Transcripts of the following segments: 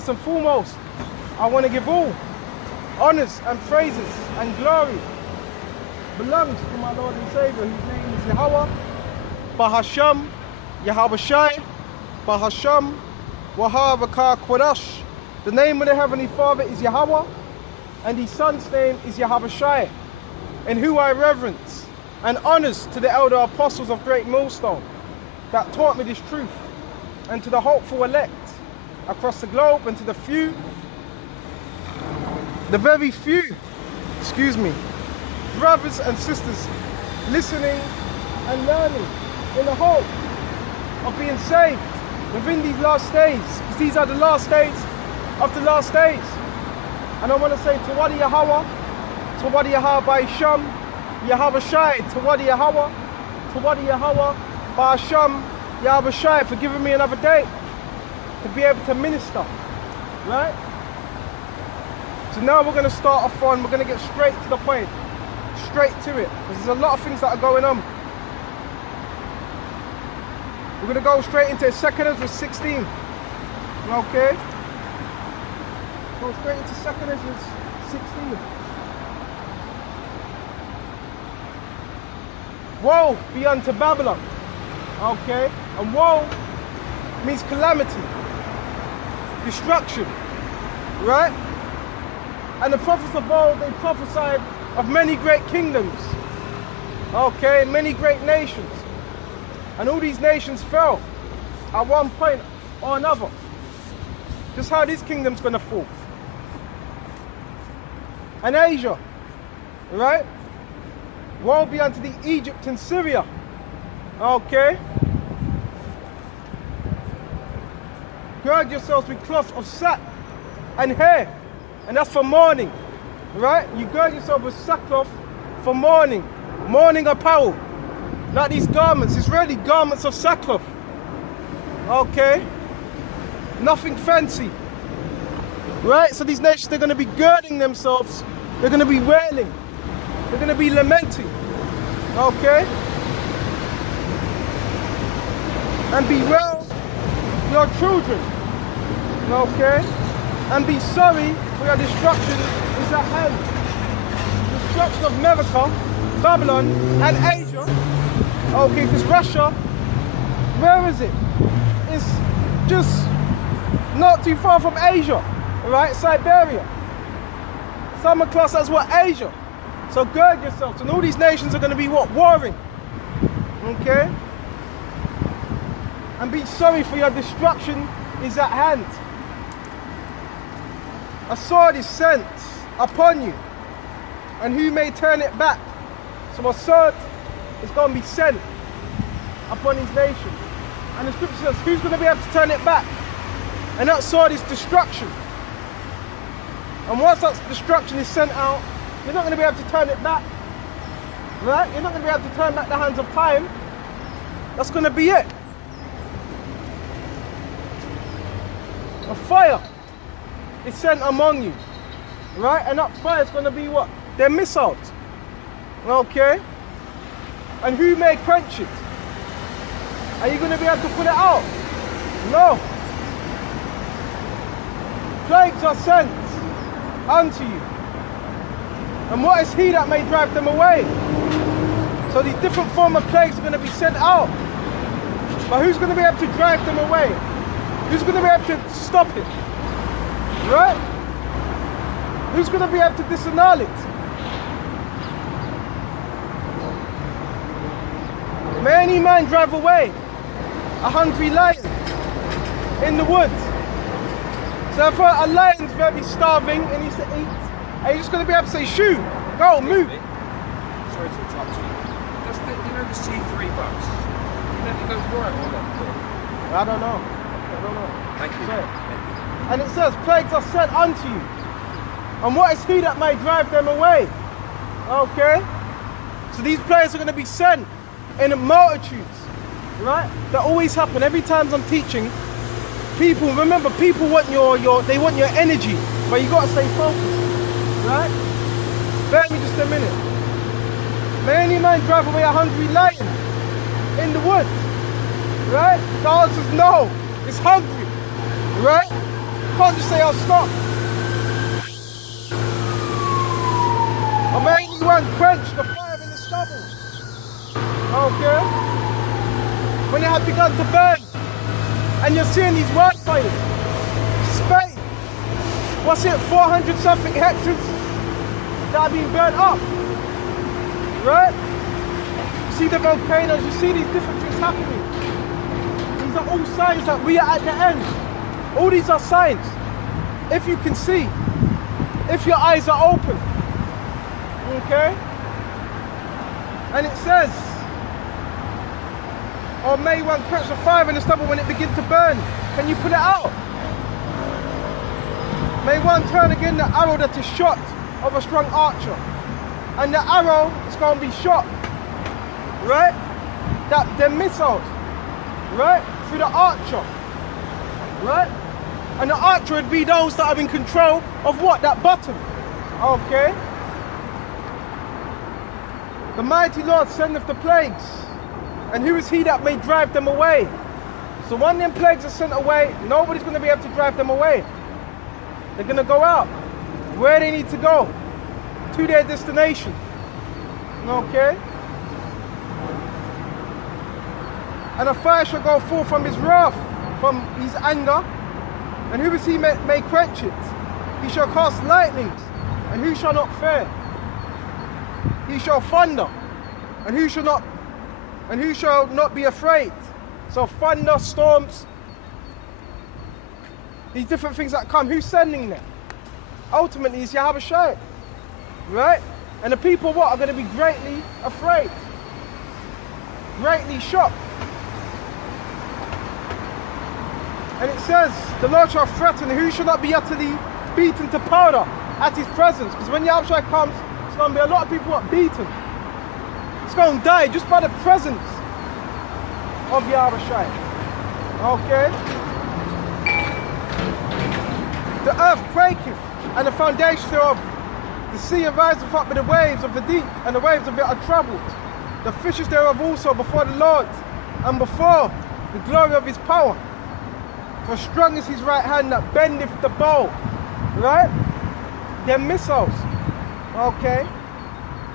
first and foremost, I want to give all honors and praises and glory belongs to my Lord and Savior, whose name is Yahweh, Bahasham, Yahabashai, Bahasham, Wahabaka Quadash. The name of the Heavenly Father is Yahweh, and his Son's name is Yahabashai, in who I reverence, and honors to the elder apostles of Great Millstone that taught me this truth, and to the hopeful elect across the globe, and to the few, the very few, excuse me, brothers and sisters listening and learning in the hope of being saved within these last days, because these are the last days of the last days. And I want to say Tawadi Yahweh, Tawadi Yahweh Ba'isham, Yahabashai, Tawadi Yahweh, Tawadi Yahweh Ba'asham, Yahabashai, for giving me another day to be able to minister, right? So now we're going to start off on, we're going to get straight to the point, straight to it, because there's a lot of things that are going on. We're going to go straight into 2 Ezra 16, okay? Go straight into 2 Ezra 16. Woe be unto Babylon, okay? And woe means calamity, destruction, right? And the prophets of old, they prophesied of many great kingdoms, okay, many great nations. And all these nations fell at one point or another. Just how this kingdom's gonna fall. And Asia, right? Woe be unto the Egypt and Syria, okay? Gird yourselves with cloth of sack and hair, and that's for mourning, right? You gird yourself with sackcloth for mourning, mourning apparel. Not these garments, it's really garments of sackcloth, okay? Nothing fancy, right? So these nations, they're going to be girding themselves, they're going to be wailing, they're going to be lamenting, okay? And bewail your children, okay? And be sorry for your destruction is at hand. Destruction of America, Babylon, and Asia. Okay, because Russia, where is it? It's just not too far from Asia, right? Siberia. Some are classed as what? Asia. So gird yourselves. And all these nations are going to be what? Warring. Okay? And be sorry for your destruction is at hand. A sword is sent upon you, and who may turn it back? So a sword is going to be sent upon these nations. And the scripture says, who's going to be able to turn it back? And that sword is destruction. And once that destruction is sent out, you're not going to be able to turn it back. Right? You're not going to be able to turn back the hands of time. That's going to be it. A fire is sent among you. Right? And that fire is going to be what? They're missiles. Okay? And who may quench it? Are you going to be able to put it out? No. Plagues are sent unto you. And what is he that may drive them away? So these different form of plagues are going to be sent out. But who's going to be able to drive them away? Who's going to be able to stop it? Right? Who's going to be able to disannul it? May any man drive away a hungry lion in the woods. So if a lion's very starving and needs to eat, are you just going to be able to say, shoo, go, move? Sorry to interrupt you. Just think, you know the C3 bus? You know if it goes right or left? I don't know. Thank you. Sorry. And it says, plagues are sent unto you. And what is he that may drive them away? Okay? So these plagues are going to be sent in multitudes, right? That always happen every time I'm teaching. People, remember, people want they want your energy, but you got to stay focused, right? Bear me just a minute. May any man drive away a hungry lion in the woods, right? The answer is no. It's hungry, right? can't just say, "I'll stop." I may anyone quench the fire in the stubble. Okay? When it had begun to burn, and you're seeing these wildfires, Spain, what's it, 400 something hectares that are being burnt up, right? You see the volcanoes, you see these different things happening. These are all signs that we are at the end. All these are signs. If you can see, if your eyes are open, okay? And it says, or may one quench the fire in the stubble when it begins to burn. Can you put it out? May one turn again the arrow that is shot of a strong archer. And the arrow is going to be shot, right? That they're missiles, right? Through the archer, right? And the archer would be those that are in control of what? That button, okay? The mighty Lord sendeth the plagues, and who is he that may drive them away? So when them plagues are sent away, nobody's going to be able to drive them away. They're going to go out where they need to go, to their destination. Okay? And a fire shall go forth from his wrath, from his anger, and who is he may quench it? He shall cast lightnings, and who shall not fear? He shall thunder, and who shall not be afraid? So thunder, storms, these different things that come, who's sending them? Ultimately, it's Yahweh Shai, right? And the people what are going to be greatly afraid, greatly shocked. And it says, the Lord shall threaten, who shall not be utterly beaten to powder at his presence? Because when Yahweh Shai comes, it's going to be a lot of people what beaten. It's going to die just by the presence of Yahweh Shai. Okay? The earth quaketh, and the foundations thereof. The sea ariseth up with the waves of the deep, and the waves of it are troubled. The fishes thereof also before the Lord, and before the glory of his power. For strong is his right hand that bendeth the bow. Right? They're missiles. Okay?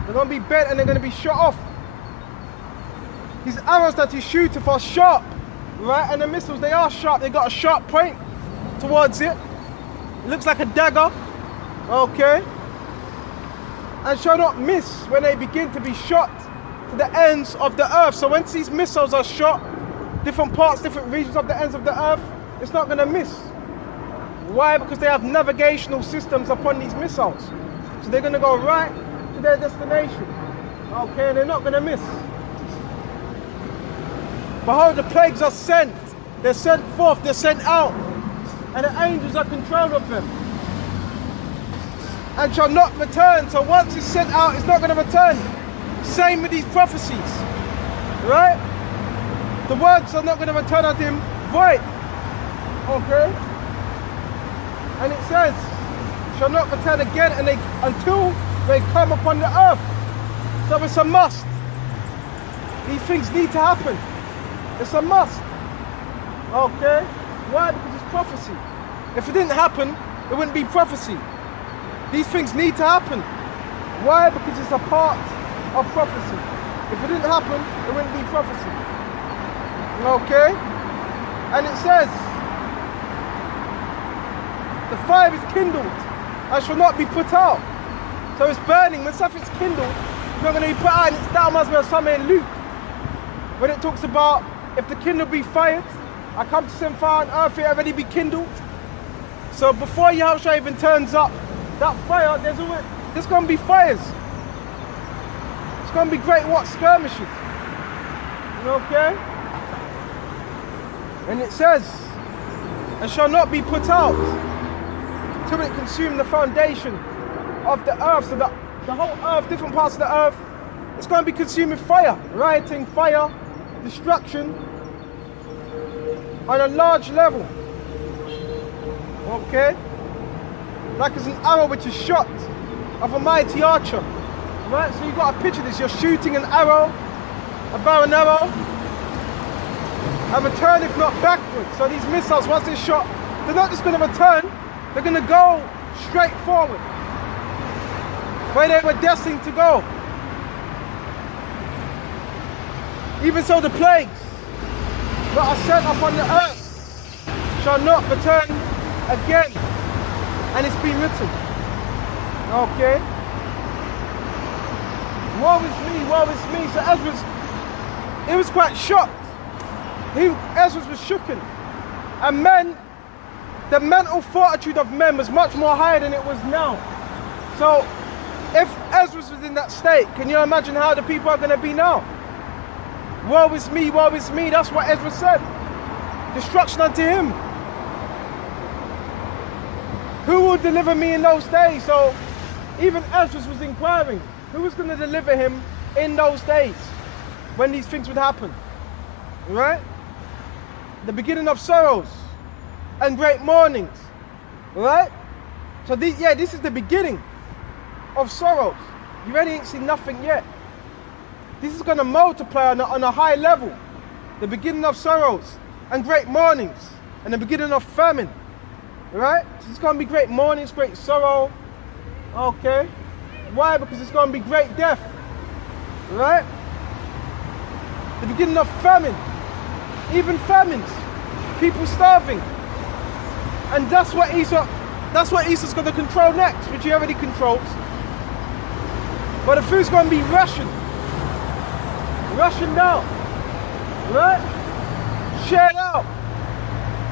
They're going to be bent and they're going to be shot off. His arrows that he shooteth are sharp. Right? And the missiles, they are sharp. They got a sharp point towards it. It looks like a dagger. Okay? And shall not miss when they begin to be shot to the ends of the earth. So once these missiles are shot, different parts, different regions of the ends of the earth, it's not going to miss. Why? Because they have navigational systems upon these missiles. So they're going to go right to their destination. Okay, and they're not going to miss. Behold, the plagues are sent. They're sent forth, they're sent out. And the angels are control of them. And shall not return. So once it's sent out, it's not going to return. Same with these prophecies. Right? The words are not going to return unto him void. Okay? And it says, shall not return again until they come upon the earth. So it's a must. These things need to happen. It's a must. Okay? Why? Because it's prophecy. If it didn't happen, it wouldn't be prophecy. These things need to happen. Why? Because it's a part of prophecy. If it didn't happen, it wouldn't be prophecy. Okay? And it says, the fire is kindled and shall not be put out. So it's burning. When something's kindled, it's not going to be put out. And it's that must be somewhere in Luke, when it talks about if the kindle be fired, I come to send fire on earth, it already be kindled. So before Yahushua even turns up, that fire, there's going to be fires. It's going to be great skirmishes. Okay? And it says, and shall not be put out till it consume the foundation of the earth. So the whole earth, different parts of the earth, it's going to be consumed with fire, rioting, fire, destruction on a large level. Okay? Like it's an arrow which is shot of a mighty archer. Right? So you've got to picture this. You're shooting an arrow, a bow and arrow, and return if not backwards. So these missiles, once they're shot, they're not just going to return, They're going to go straight forward, where they were destined to go. Even so, the plagues that are sent upon the earth shall not return again. And it's been written. Okay? Woe is me, woe is me. So he was quite shocked. Ezra was shooken. And men, the mental fortitude of men was much more higher than it was now. So if Ezra was in that state, can you imagine how the people are going to be now? Woe is me, woe is me. That's what Ezra said. Destruction unto him. Who will deliver me in those days? So even Ezra was inquiring, who was going to deliver him in those days when these things would happen? Right? The beginning of sorrows and great mournings. Right? So this is the beginning of sorrows. You already ain't seen nothing yet. This is going to multiply on a high level. The beginning of sorrows and great mournings and the beginning of famine. Right? So it's going to be great mournings, great sorrow. Okay? Why? Because it's going to be great death. Right? The beginning of famine. Even famines. People starving. And that's what Esau's going to control next, which he already controls. But the food's going to be rationed. Rationed out. Right? Shared out.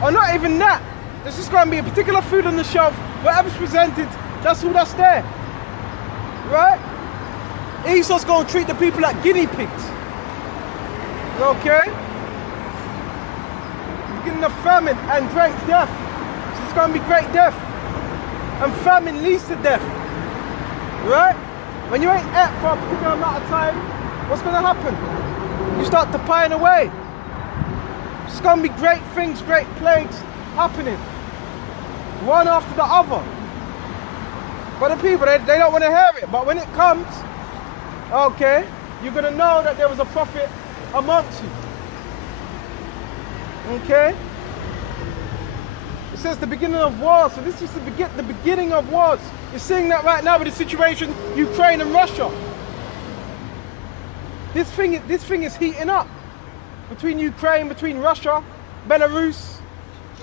Or not even that. There's just going to be a particular food on the shelf. Whatever's presented, that's all that's there. Right? Esau's going to treat the people like guinea pigs. Okay? Beginning of famine and great death. So it's going to be great death. And famine leads to death. Right? When you ain't ate for a particular amount of time, what's going to happen? You start to pine away. It's going to be great things, great plagues happening. One after the other. But the people, they don't want to hear it. But when it comes, okay, you're going to know that there was a prophet amongst you. Okay? It says the beginning of wars. So this is the beginning of wars. You're seeing that right now with the situation Ukraine and Russia. This thing is heating up. Between Ukraine, between Russia, Belarus.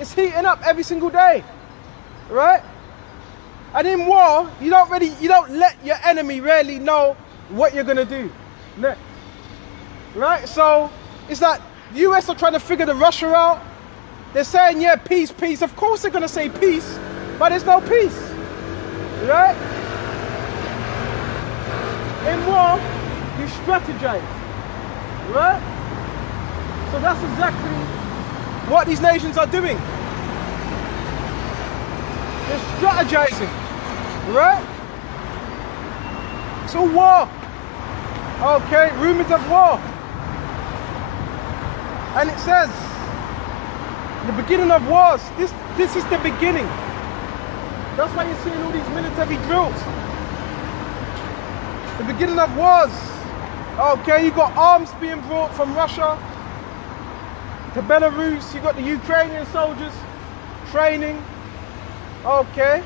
It's heating up every single day. Right? And in war, you don't let your enemy really know what you're gonna do next. Right? So it's like the US are trying to figure the Russia out. They're saying, yeah, peace, peace. Of course they're gonna say peace, but there's no peace. Right? In war, you strategize. Right? So that's exactly what these nations are doing. They're strategizing. Right? It's all war. Okay, rumors of war. And it says, the beginning of wars, this is the beginning. That's why you're seeing all these military drills. The beginning of wars. Okay, you got arms being brought from Russia to Belarus. You got the Ukrainian soldiers training. Okay.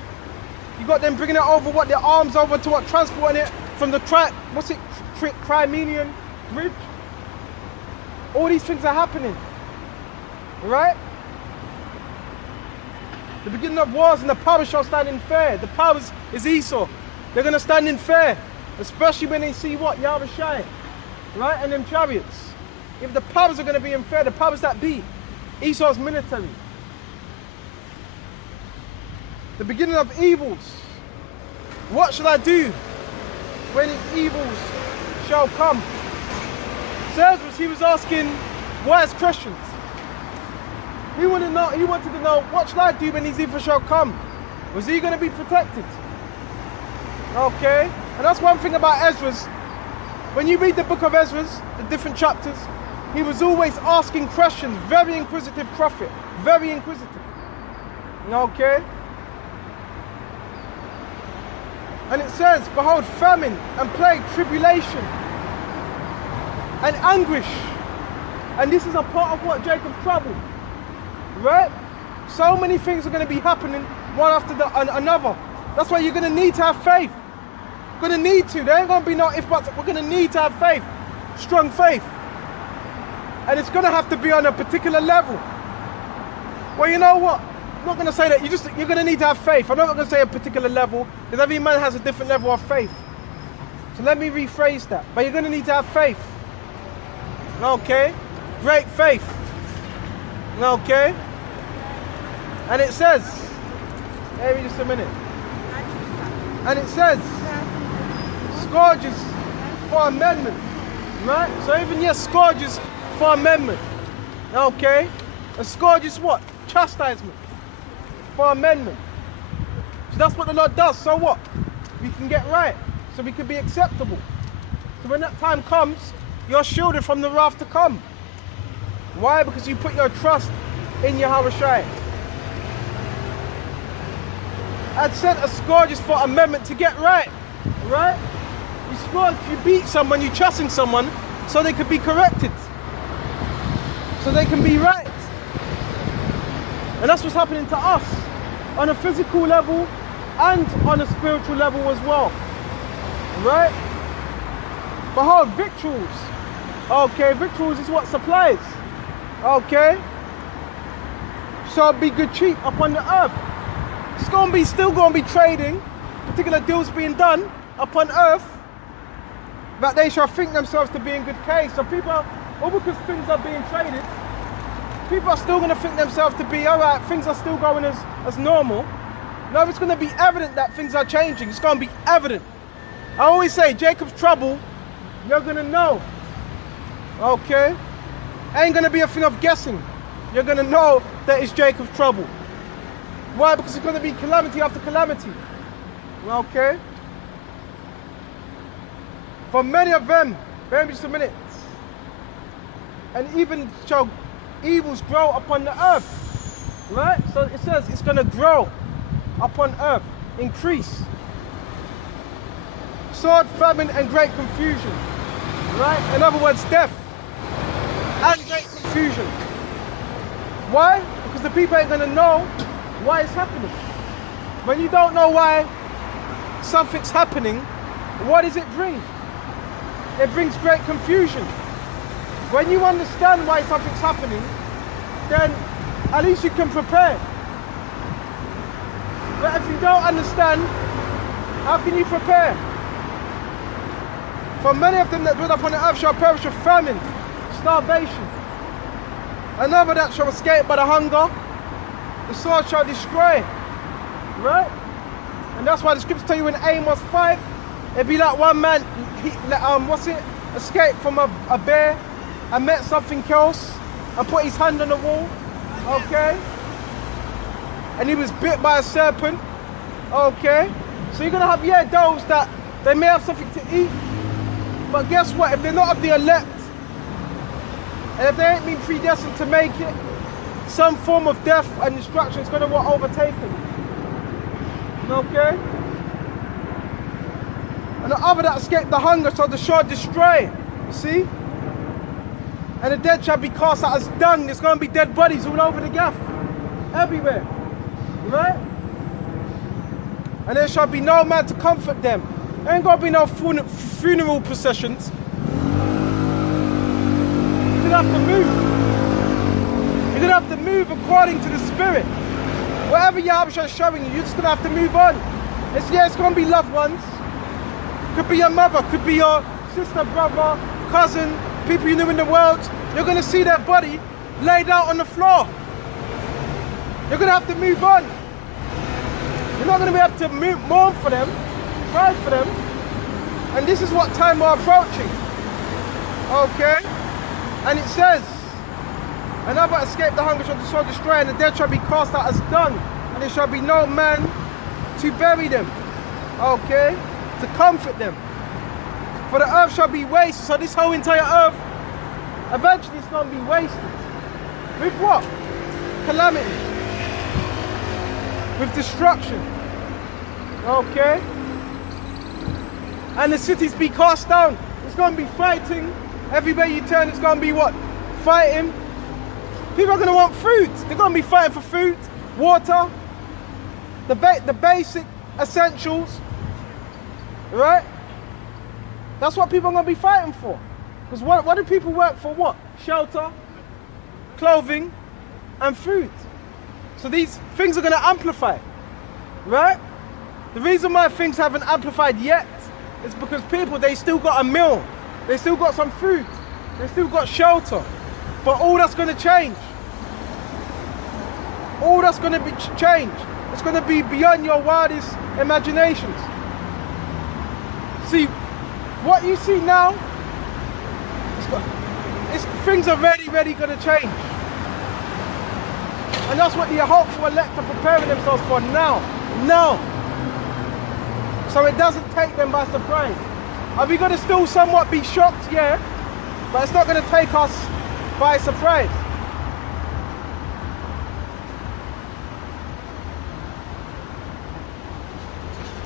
You got them bringing it over, their arms over to transporting it from the Crimean Bridge. All these things are happening. Right? The beginning of wars, and the powers shall stand in fear. The powers is Esau. They're going to stand in fear. Especially when they see what? Yahushua. Right? And them chariots. If the powers are going to be in fear, the powers that be. Esau's military. The beginning of evils. What shall I do when evils shall come? Cyrus, he was asking wise questions. He wanted to know, what shall I do when these evils shall come? Was he going to be protected? Okay. And that's one thing about Ezra's. When you read the book of Ezra's, the different chapters, he was always asking questions. Very inquisitive prophet. Very inquisitive. Okay. And it says, behold, famine and plague, tribulation and anguish. And this is a part of what Jacob's trouble. Right? So many things are going to be happening one after another. That's why you're going to need to have faith. You're going to need to. There ain't going to be no if buts. We're going to need to have faith. Strong faith. And it's going to have to be on a particular level. Well, you know what? I'm not going to say that. You're going to need to have faith. I'm not going to say a particular level, because every man has a different level of faith. So let me rephrase that. But you're going to need to have faith. Okay? Great faith. Okay? And it says, maybe just a minute. And it says, scourges for amendment. Right? So even yes, scourges for amendment. Okay? A scourge is what? Chastisement. For amendment. So that's what the Lord does. So what? We can get right. So we can be acceptable. So when that time comes, you're shielded from the wrath to come. Why? Because you put your trust in Yahushua. I'd said a scourge is for amendment, to get right. Right? You scourge, you beat someone, you chasten someone so they could be corrected. So they can be right. And that's what's happening to us on a physical level and on a spiritual level as well. Right? Behold, victuals. Okay, victuals is what supplies. Okay? Shall be good cheap upon the earth. It's still going to be trading, particular deals being done upon earth, that they shall think themselves to be in good case. So people, all because things are being traded, people are still going to think themselves to be, alright, things are still going as normal. No, it's going to be evident that things are changing. It's going to be evident. I always say, Jacob's trouble, you're going to know. Okay? Ain't going to be a thing of guessing. You're going to know that it's Jacob's trouble. Why? Because it's going to be calamity after calamity. Okay? For many of them, bear with me just a minute, and even shall evils grow upon the earth. Right? So it says it's going to grow upon earth, increase. Sword, famine, and great confusion. Right? In other words, death and great confusion. Why? Because the people ain't going to know why it's happening. When you don't know why something's happening, what does it bring? It brings great confusion. When you understand why something's happening, then at least you can prepare. But if you don't understand, how can you prepare? For many of them that dwell upon the earth shall perish with famine, starvation. Another that shall escape by the hunger, the sword shall destroy. Right? And that's why the scriptures tell you in Amos 5, it'd be like one man, escaped from a bear and met something else and put his hand on the wall. Okay? And he was bit by a serpent. Okay? So you're going to have, those that they may have something to eat. But guess what? If they're not of the elect, and if they ain't been predestined to make it, some form of death and destruction is going to overtake them. Okay? And the other that escaped the hunger shall the sword destroy. You see? And the dead shall be cast out as dung. There's going to be dead bodies all over the gaff. Everywhere. Right? And there shall be no man to comfort them. There ain't going to be no funeral processions. You're going to have to move. You're going to have to move according to the Spirit. Whatever Yahushua is showing you, you're just going to have to move on. It's going to be loved ones. Could be your mother, could be your sister, brother, cousin, people you know in the world. You're going to see their body laid out on the floor. You're going to have to move on. You're not going to be able to mourn for them, cry for them. And this is what time we're approaching. Okay? And it says, another escape the hunger shall the sword destroy, and the dead shall be cast out as dung, and there shall be no man to bury them. Okay? To comfort them. For the earth shall be wasted. So this whole entire earth, eventually it's going to be wasted. With what? Calamity. With destruction. Okay? And the cities be cast down. It's going to be fighting. Everywhere you turn, it's going to be what? Fighting. People are going to want food. They're going to be fighting for food, water. The basic essentials, right? That's what people are going to be fighting for. Because what do people work for? What? Shelter, clothing, and food. So these things are going to amplify, right? The reason why things haven't amplified yet is because people, they still got a meal. They still got some food. They still got shelter. But all that's going to change. All that's going to be changed. It's going to be beyond your wildest imaginations. See, what you see now, things are really going to change. And that's what the hopeful elect are preparing themselves for now. Now. So it doesn't take them by surprise. Are we going to still somewhat be shocked? Yeah. But it's not going to take us by surprise.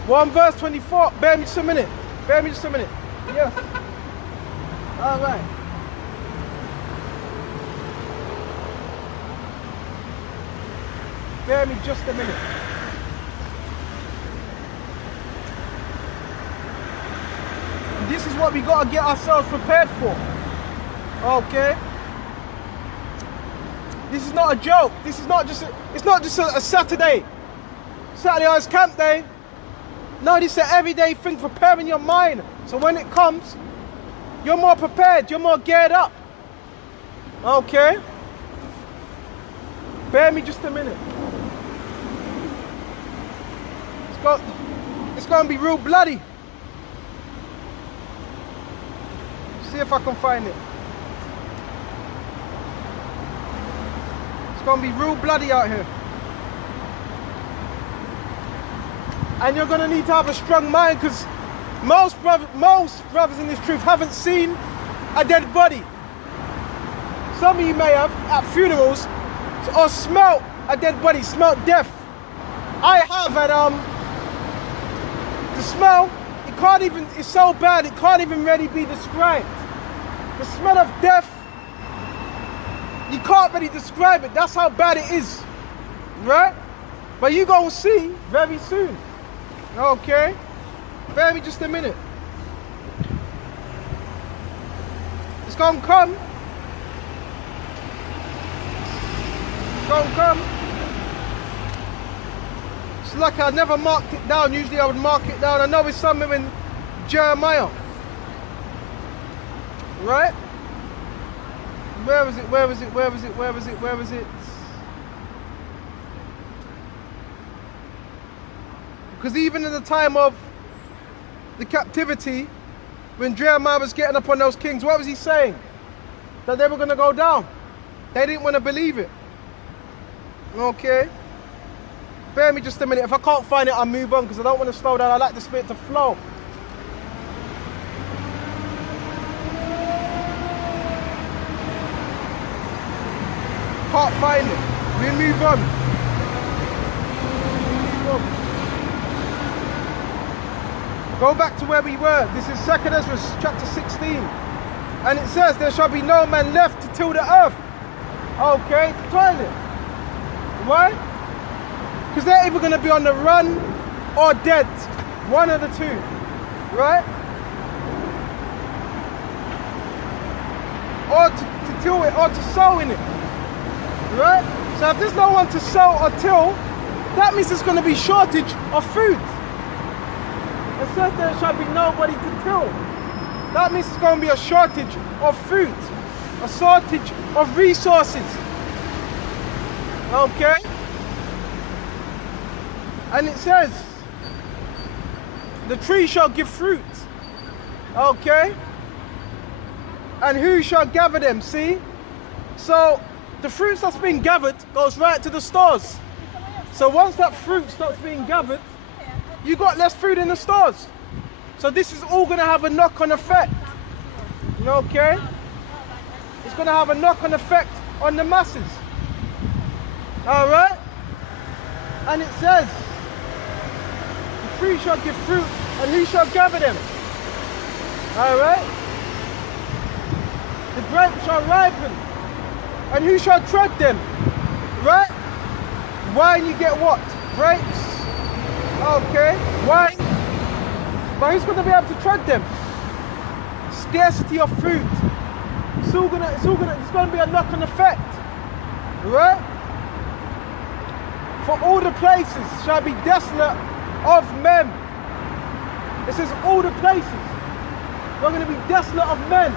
Verse 24. Bear me just a minute. Bear me just a minute. Yeah. All right. Bear me just a minute. This is what we got to get ourselves prepared for. Okay? This is not a joke. This is not just it's not just a Saturday. Saturday is camp day. No, this is an everyday thing, preparing your mind. So when it comes, you're more prepared, you're more geared up. Okay? Bear me just a minute. It's going to be real bloody. See if I can find it. It's going to be real bloody out here. And you're going to need to have a strong mind, because most brothers in this truth haven't seen a dead body. Some of you may have at funerals or smelt a dead body, smelt death. I have, and the smell, it's so bad it can't even really be described. The smell of death, you can't really describe it. That's how bad it is, right? But you're going to see very soon. Okay? Bear me just a minute. It's going to come. It's going to come. It's like I never marked it down. Usually I would mark it down. I know it's somewhere in Jeremiah. Right? Where is it? Where is it? Where is it? Where is it? Where is it? Because even in the time of the captivity, when Jeremiah was getting up on those kings, what was he saying? That they were going to go down. They didn't want to believe it. Okay? Bear me just a minute. If I can't find it, I'll move on, because I don't want to slow down. I like the spirit to flow. Can't find it. We move on. Go back to where we were. This is 2nd Ezra chapter 16. And it says, there shall be no man left to till the earth. Okay, toilet. Why? Because they're either going to be on the run or dead. One of the two. Right? Or to till it, or to sow in it. Right? So if there's no one to sow or till, that means there's going to be shortage of food. It says there shall be nobody to till. That means it's going to be a shortage of food, a shortage of resources. Okay? And it says, the tree shall give fruit. Okay? And who shall gather them? See? So, the fruits that's being gathered goes right to the stores. So once that fruit starts being gathered, you got less food in the stores. So this is all going to have a knock-on effect. Okay? It's going to have a knock-on effect on the masses. Alright? And it says, the tree shall give fruit, and who shall gather them? Alright? The grapes shall ripen, and who shall tread them? Right? Wine you get what? Grapes. Okay, why? But who's gonna be able to tread them? Scarcity of food. It's gonna be a knock-on effect. Right? For all the places shall be desolate of men. It says all the places are going to be desolate of men.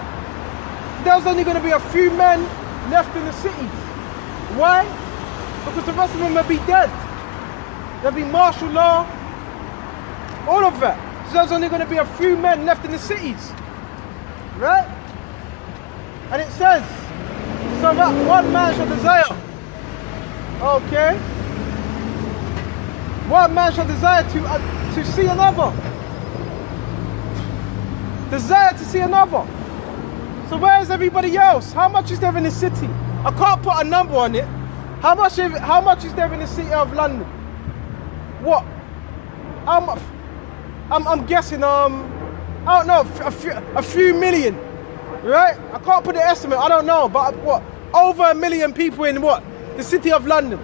There's only going to be a few men left in the cities. Why? Because the rest of them will be dead. There'll be martial law, all of that. So there's only going to be a few men left in the cities. Right? And it says, so that one man shall desire. Okay? One man shall desire to see another. Desire to see another. So where is everybody else? How much is there in the city? I can't put a number on it. How much is there in the city of London? What? I'm guessing I don't know, a few million. Right? I can't put an estimate, I don't know, but what? Over 1 million people in what? The city of London.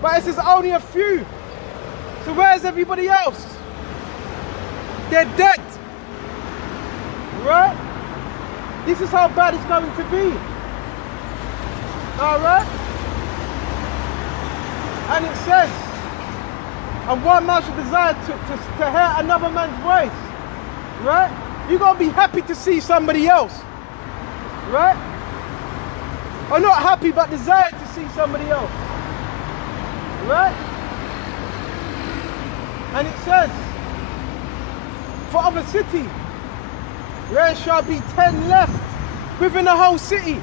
But it says only a few. So where's everybody else? They're dead. Right? This is how bad it's going to be. Alright? And it says, and one man should desire to hear another man's voice. Right? You're going to be happy to see somebody else. Right? Or not happy, but desire to see somebody else. Right? And it says, for of a city, there shall be 10 left within the whole city.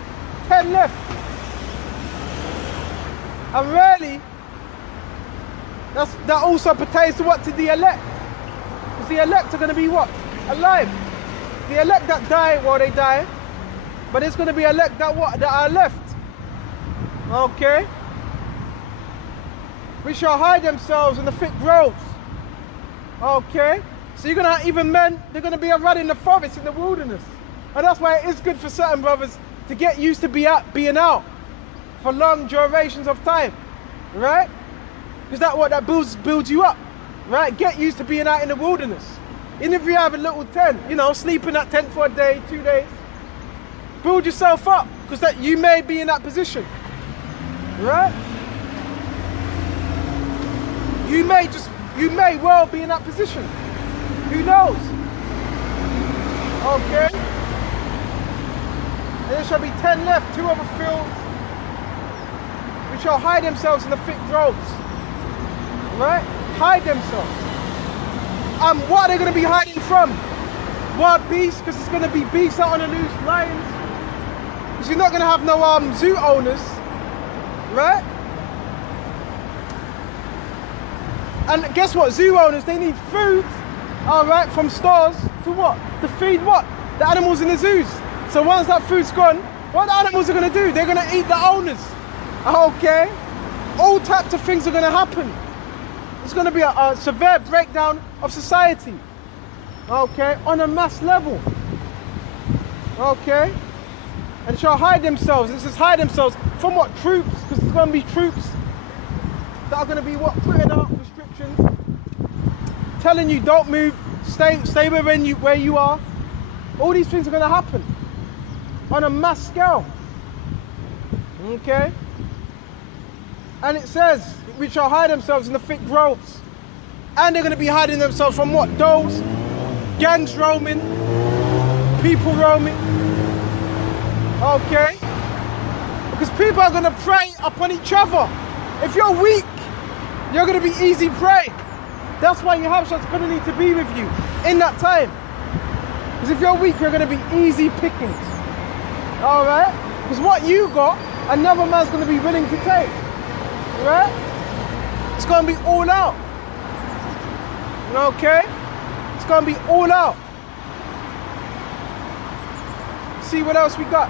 10 left. And really, that also pertains to what? To the elect. Because the elect are going to be what? Alive. The elect that die, well, they die. But there's going to be elect that what? That are left. Okay? We shall hide themselves in the thick groves. Okay? So you're going to have even men, they're going to be running in the forest, in the wilderness. And that's why it is good for certain brothers to get used to being out for long durations of time. Right? Because that builds you up. Right? Get used to being out in the wilderness. Even if you have a little tent, you know, sleep in that tent for a day, 2 days. Build yourself up, because that you may be in that position. Right? You may well be in that position. Who knows? Okay? And there shall be 10 left, 2 of the fields, which shall hide themselves in the thick groves. Right? Hide themselves. What are they going to be hiding from? Wild beasts, because it's going to be beasts out on the loose, lions. Because you're not going to have no zoo owners. Right? And guess what? Zoo owners, they need food, alright, from stores to what? To feed what? The animals in the zoos. So once that food's gone, what the animals are going to do? They're going to eat the owners. Okay? All types of things are going to happen. It's going to be a severe breakdown of society. Okay? On a mass level. Okay? And shall hide themselves. It says hide themselves from what? Troops. Because there's going to be troops that are going to be what? Putting out restrictions. Telling you don't move. Stay where you are. All these things are going to happen. On a mass scale. Okay? And it says, which shall hide themselves in the thick groves. And they're going to be hiding themselves from what? Those gangs roaming, people roaming. Okay? Because people are going to prey upon each other. If you're weak, you're going to be easy prey. That's why your Habshah's going to need to be with you in that time. Because if you're weak, you're going to be easy pickings. Alright? Because what you got, another man's going to be willing to take. Right? It's going to be all out. Okay? It's going to be all out. See what else we got.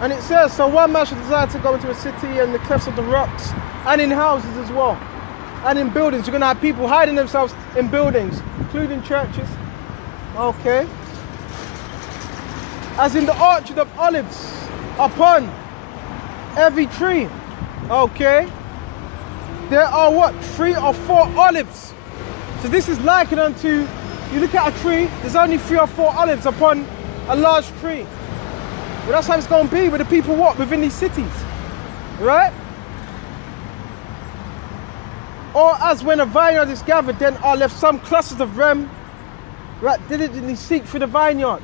And it says, so one man should desire to go into a city and the clefts of the rocks, and in houses as well, and in buildings. You're going to have people hiding themselves in buildings, including churches. Okay? As in the orchard of olives, upon every tree. Okay? there are what? 3 or 4 olives. So this is likened unto, you look at a tree, there's only 3 or 4 olives upon a large tree. Well, that's how it's going to be with the people what? Within these cities. Right? Or as when a vineyard is gathered, then are left some clusters of them, right, diligently seek through the vineyard.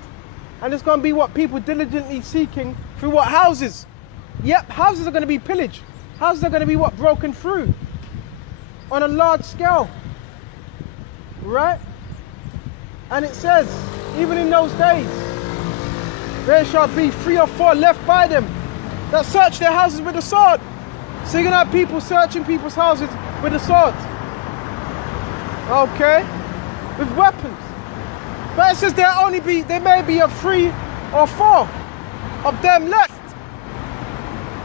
And it's going to be what? People diligently seeking through what? Houses. Yep, houses are going to be pillaged. Houses are going to be what? Broken through. On a large scale. Right? And it says, even in those days, there shall be 3 or 4 left by them that search their houses with the sword. So you're going to have people searching people's houses with a sword. Okay? With weapons. But it says there may be a 3 or 4 of them left.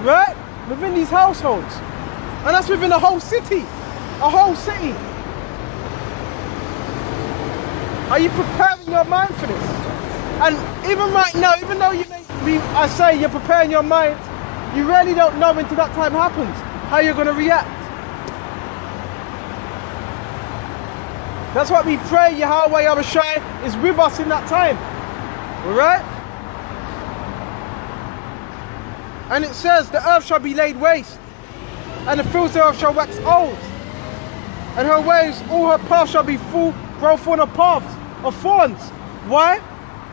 Right? Within these households. And that's within a whole city. A whole city. Are you preparing your mind for this? And even right now, even though I say you're preparing your mind, you really don't know until that time happens how you're going to react. That's what we pray, Yahweh Yahushai is with us in that time. Alright? And it says, the earth shall be laid waste, and the fields thereof shall wax old, and her ways, all her paths shall be grow full of paths of thorns. Why?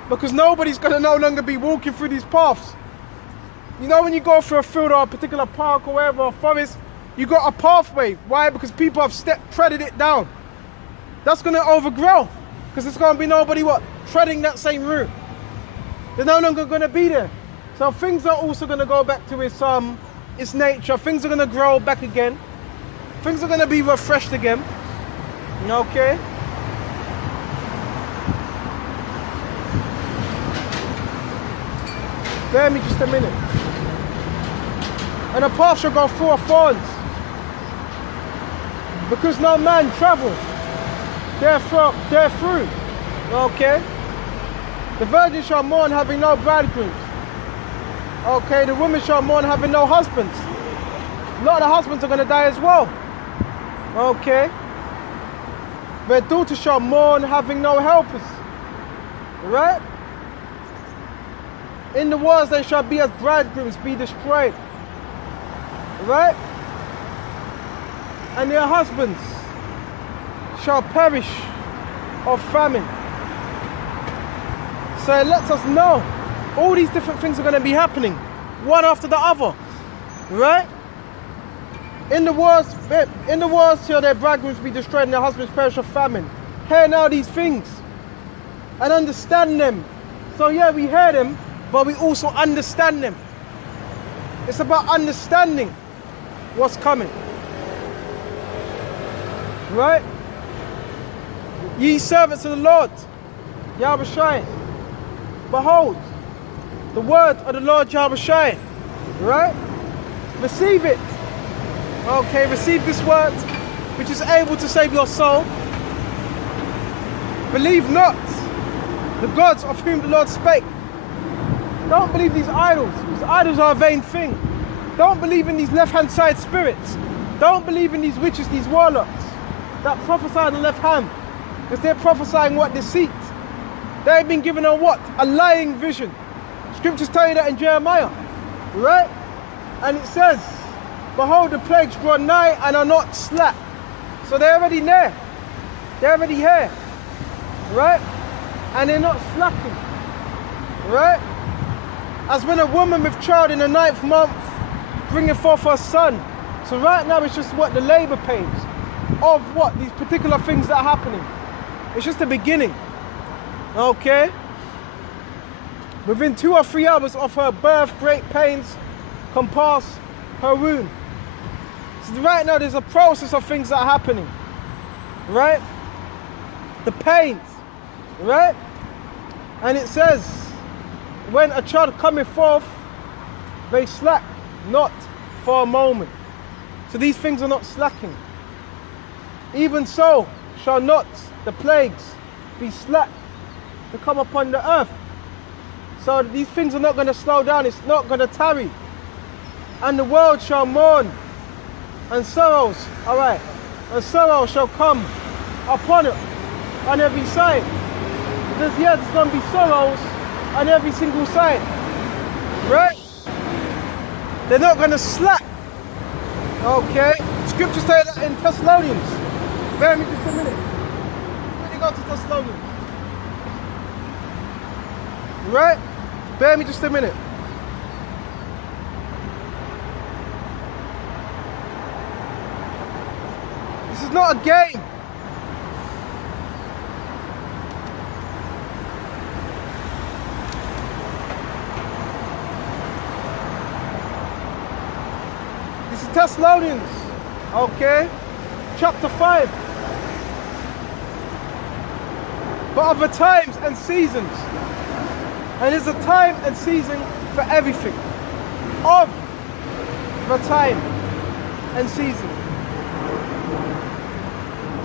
Because nobody's going to no longer be walking through these paths. You know, when you go through a field or a particular park or wherever, or forest, you got a pathway. Why? Because people have treaded it down. That's going to overgrow, because there's going to be nobody what? Treading that same route. They're no longer going to be there. So things are also going to go back to its nature. Things are going to grow back again. Things are going to be refreshed again. Okay? Bear me just a minute. And a path shall go full of thorns, because no man travel therethrough. Okay? The virgin shall mourn, having no bridegrooms. Okay, the woman shall mourn, having no husbands. A lot of the husbands are going to die as well. Okay? Their daughter shall mourn, having no helpers. Right? In the wars they shall be as bridegrooms, be destroyed. Right? And their husbands shall perish of famine. So it lets us know all these different things are going to be happening, one after the other. Right? In the wars shall their bridegrooms be destroyed, and their husbands perish of famine. Hear now these things and understand them. So yeah, we hear them, but we also understand them. It's about understanding what's coming. Right? Ye servants of the Lord, Yahushai, behold, the word of the Lord Yahushai. Right? Receive it. Okay, receive this word, which is able to save your soul. Believe not the gods of whom the Lord spake. Don't believe these idols. These idols are a vain thing. Don't believe in these left-hand side spirits. Don't believe in these witches, these warlocks that prophesy on the left hand, because they're prophesying what? Deceit. They've been given a what? A lying vision. Scriptures tell you that in Jeremiah. Right? And it says, behold, the plagues draw nigh and are not slack. So they're already there. They're already here. Right? And they're not slacking. Right? As when a woman with child in the 9th month bringing forth her son. So right now it's just what? The labor pains of what? These particular things that are happening. It's just the beginning. Okay? Within 2 or 3 hours of her birth, great pains compass her womb. So right now there's a process of things that are happening. Right? The pains. Right? And it says, when a child cometh forth, they slack not for a moment. So these things are not slacking. Even so shall not the plagues be slack to come upon the earth. So these things are not going to slow down. It's not going to tarry. And the world shall mourn and sorrows, all right, and sorrow shall come upon it on every side. Because yes, there's going to be sorrows on every single side, right? They're not going to slack, okay? Scripture says that in Thessalonians. Bear me just a minute. When you go to Thessalonians, right? Bear me just a minute. This is not a game. This is Thessalonians, okay? Chapter 5. But of the times and seasons. And there's a time and season for everything. Of the time and season.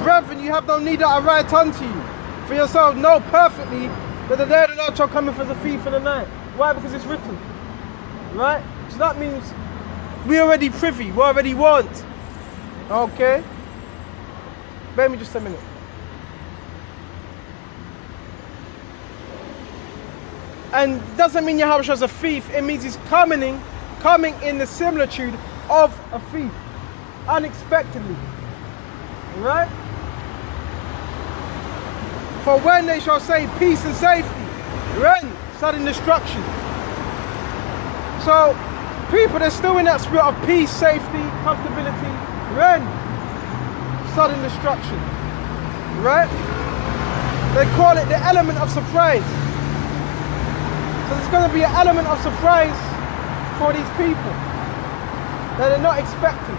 Brethren, you have no need that I write unto you. For yourselves know perfectly that the day of the Lord shall come as a thief in the night. Why? Because it's written. Right? So that means we're already privy, we already warned. Okay? Bear me just a minute. And doesn't mean Yahweh is a thief, it means he's coming in the similitude of a thief. Unexpectedly. Right? For when they shall say peace and safety, then sudden destruction. So people, they're still in that spirit of peace, safety, comfortability, then sudden destruction. Right? They call it the element of surprise. So there's going to be an element of surprise for these people that they're not expecting.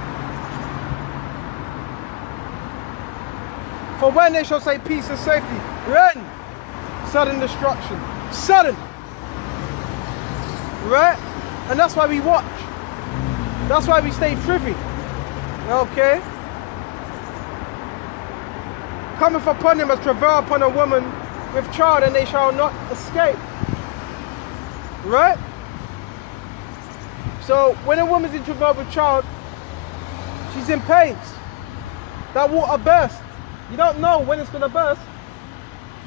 For when they shall say peace and safety, then sudden destruction. Sudden. Right? And that's why we watch. That's why we stay privy. Okay? Cometh upon them as travail upon a woman with child, and they shall not escape. Right? So when a woman's in travail with child, she's in pains. That water burst. You don't know when it's going to burst,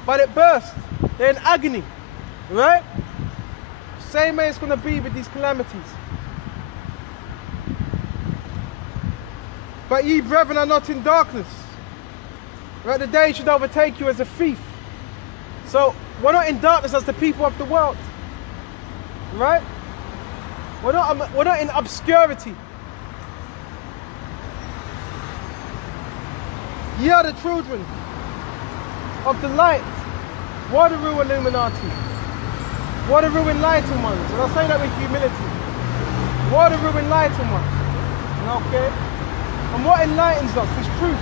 but it burst. They're in agony. Right? Same way it's going to be with these calamities. But ye brethren are not in darkness. Right? The day should overtake you as a thief. So we're not in darkness as the people of the world. Right? We're not in obscurity. Ye are the children of the light. Wateroo Illuminati. Wateroo enlightened ones. And I say that with humility. Wateroo enlightened ones. Okay? And what enlightens us is truth.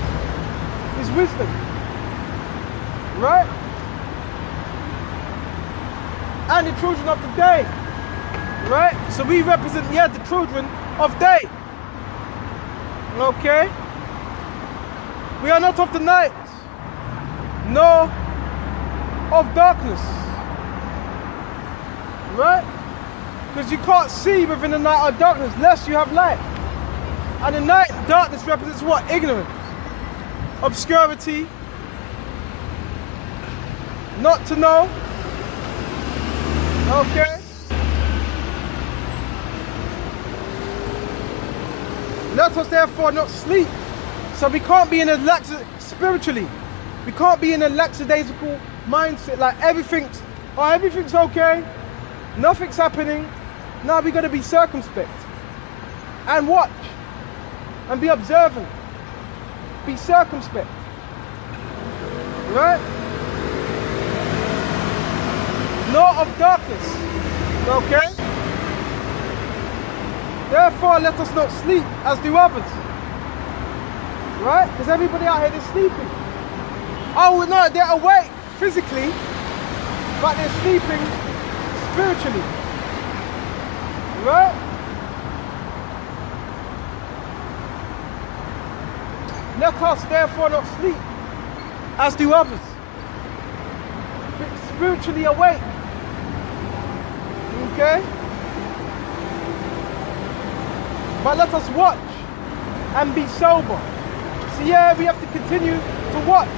Is wisdom. Right? And the children of the day. Right? So we represent, yeah, the children of day. Okay? We are not of the night, nor of darkness. Right? Because you can't see within the night or darkness unless you have light. And the night, darkness represents what? Ignorance. Obscurity. Not to know. Okay? Let us therefore not sleep. So we can't be in a spiritually. We can't be in a lackadaisical mindset like everything's okay. Nothing's happening. No, we got to be circumspect. And watch. And be observant. Be circumspect. Right? Not of darkness. Okay? Therefore, let us not sleep as do others. Right? Because everybody out here is sleeping. Oh no, they're awake physically, but they're sleeping spiritually. Right? Let us therefore not sleep as do others. But spiritually awake. Okay? But let us watch and be sober. So yeah, we have to continue to watch